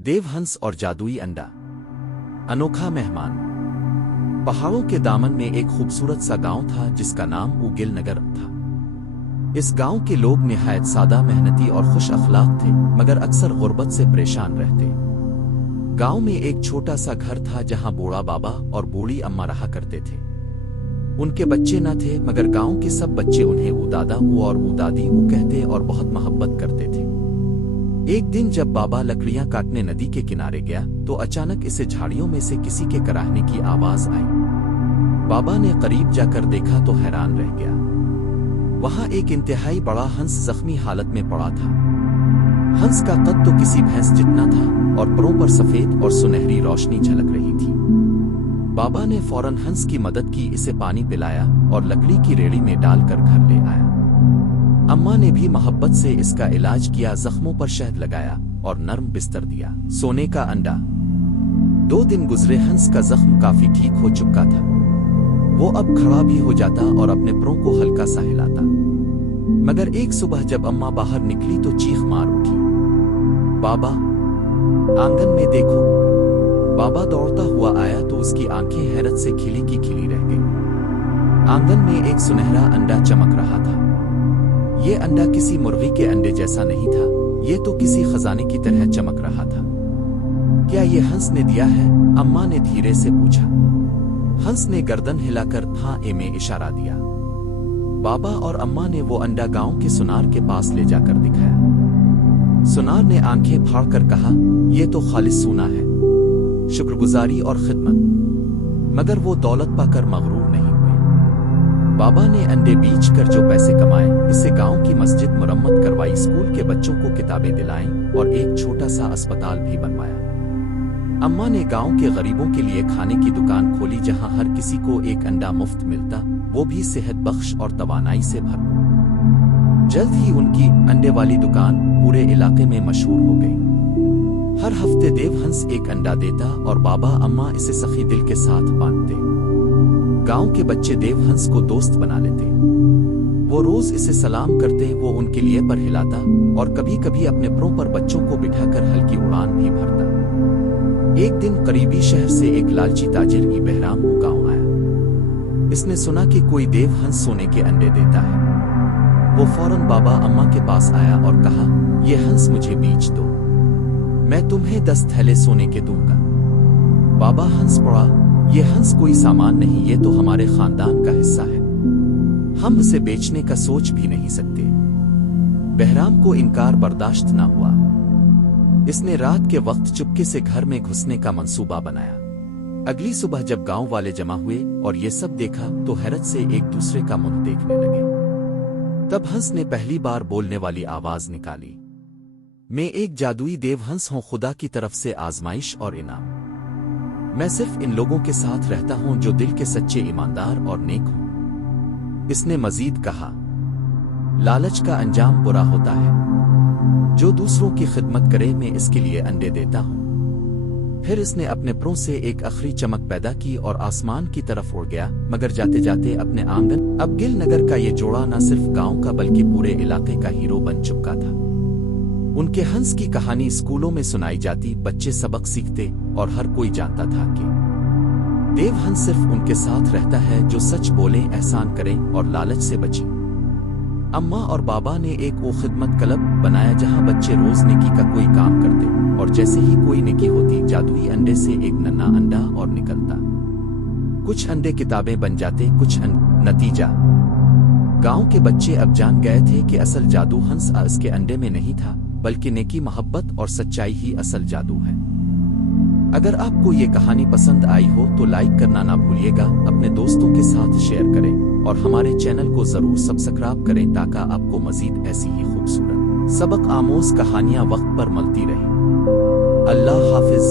देवहंस और जादुई अंडा। अनोखा मेहमान। पहाड़ों के दामन में एक खूबसूरत सा गांव था जिसका नाम उगिल नगर था। इस गांव के लोग निहायत सादा, मेहनती और खुश अखलाक थे, मगर अक्सर गुर्बत से परेशान रहते। गांव में एक छोटा सा घर था जहां बूढ़ा बाबा और बूढ़ी अम्मा रहा करते थे। उनके बच्चे न थे, मगर गांव के सब बच्चे उन्हें उदादा और उदादी कहते और बहुत मोहब्बत करते थे। एक दिन जब बाबा लकड़ियां काटने नदी के किनारे गया तो अचानक इसे झाड़ियों में से किसी के कराहने की आवाज आई। बाबा ने करीब जाकर देखा तो हैरान रह गया। वहां एक इंतहाई बड़ा हंस जख्मी हालत में पड़ा था। हंस का कद तो किसी भैंस जितना था और परों पर सफेद और सुनहरी रोशनी झलक रही थी। बाबा ने फौरन हंस की मदद की, इसे पानी पिलाया और लकड़ी की रेड़ी में डालकर घर ले आया। अम्मा ने भी मोहब्बत से इसका इलाज किया, जख्मों पर शहद लगाया और नर्म बिस्तर दिया। सोने का अंडा। 2 दिन गुजरे, हंस का जख्म काफी ठीक हो चुका था। वो अब खड़ा भी हो जाता और अपने परों को हल्का सा हिलाता। मगर एक सुबह जब अम्मा बाहर निकली तो चीख मार उठी, बाबा, आंगन में देखो। बाबा दौड़ता हुआ आया तो उसकी आंखें हैरत से खिली की खिली रह गई। आंगन में एक सुनहरा अंडा चमक रहा था। ये अंडा किसी मुर्गी के अंडे जैसा नहीं था, ये तो किसी खजाने की तरह चमक रहा था। क्या ये हंस ने दिया है? अम्मा ने धीरे से पूछा। हंस ने गर्दन हिलाकर हाँ में इशारा दिया। बाबा और अम्मा ने वो अंडा गांव के सुनार के पास ले जाकर दिखाया। सुनार ने आंखें फाड़कर कहा, ये तो खालिस सोना है, शुक्रगुजारी और खिदमत। मगर वो दौलत पाकर मगरूर नहीं हुए। बाबा ने अंडे बेच कर जो पैसे कमाए, इससे गांव की मस्जिद मुरम्मत करवाई, स्कूल के बच्चों को किताबें दिलाईं और एक छोटा सा अस्पताल भी बनवाया। अम्मा ने गांव के गरीबों के लिए खाने की दुकान खोली जहां हर किसी को एक अंडा मुफ्त मिलता, वो भी सेहत बख्श और तवानाई से भरपूर। जल्द ही उनकी अंडे वाली दुकान पूरे इलाके में मशहूर हो गई। हर हफ्ते देवहंस एक अंडा देता और बाबा अम्मा इसे सखी दिल के साथ बांटते। गांव के बच्चे देवहंस को दोस्त बना लेते। वो रोज इसे सलाम करते, वो उनके लिए पर हिलाता और कभी कभी अपने परों पर बच्चों को बिठाकर हल्की उड़ान भी भरता। एक दिन करीबी शहर से एक लालची ताजिर बहराम गांव आया। इसने सुना कि कोई देवहंस सोने के अंडे देता है। वो फौरन बाबा अम्मा के पास आया और कहा, ये हंस मुझे बेच दो, मैं तुम्हें 10 थैले सोने के दूंगा। बाबा हंस पड़ा, ये हंस कोई सामान नहीं, ये तो हमारे खानदान का हिस्सा है, हम इसे बेचने का सोच भी नहीं सकते। बहराम को इनकार बर्दाश्त ना हुआ। इसने रात के वक्त चुपके से घर में घुसने का मंसूबा बनाया। अगली सुबह जब गांव वाले जमा हुए और ये सब देखा तो हैरत से एक दूसरे का मुंह देखने लगे। तब हंस ने पहली बार बोलने वाली आवाज निकाली, मैं एक जादुई देवहंस हूं, खुदा की तरफ से आजमाइश और इनाम। मैं सिर्फ इन लोगों के साथ रहता हूं जो दिल के सच्चे, ईमानदार और नेक हों। इसने मजीद कहा, लालच का अंजाम बुरा होता है, जो दूसरों की खिदमत करे मैं इसके लिए अंडे देता हूं। फिर इसने अपने परों से एक आखिरी चमक पैदा की और आसमान की तरफ उड़ गया। मगर जाते जाते अपने आंगन अब गिल नगर का ये जोड़ा न सिर्फ गांव का बल्कि पूरे इलाके का हीरो बन चुका था। उनके हंस की कहानी स्कूलों में सुनाई जाती, बच्चे सबक सीखते और हर कोई जानता था कि देवहंस सिर्फ उनके साथ रहता है जो सच बोले, एहसान करें और लालच से बचे। अम्मा और बाबा ने एक वो खिदमत क्लब बनाया जहां बच्चे रोज नेकी का कोई काम करते और जैसे ही कोई नेकी होती, जादुई अंडे से एक नन्हा अंडा और निकलता। कुछ अंडे किताबें बन जाते, कुछ नतीजा। गांव के बच्चे अब जान गए थे कि असल जादू हंस इसके अंडे में नहीं था, बल्कि नेकी, मोहब्बत और सच्चाई ही असल जादू है। अगर आपको ये कहानी पसंद आई हो तो लाइक करना ना भूलिएगा, अपने दोस्तों के साथ शेयर करें और हमारे चैनल को जरूर सब्सक्राइब करें ताकि आपको मजीद ऐसी ही खूबसूरत सबक आमोज कहानियां वक्त पर मिलती रहे। अल्लाह हाफिज।